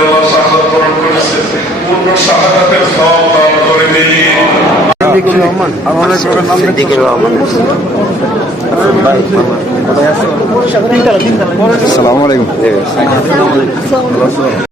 আল্লাহ শাহাদাত বরণ করেছে, পূর্ণ শাহাদাতের সওয়াব দান করে দিন। সিদ্দিকুর রহমান। আসসালামু আলাইকুম।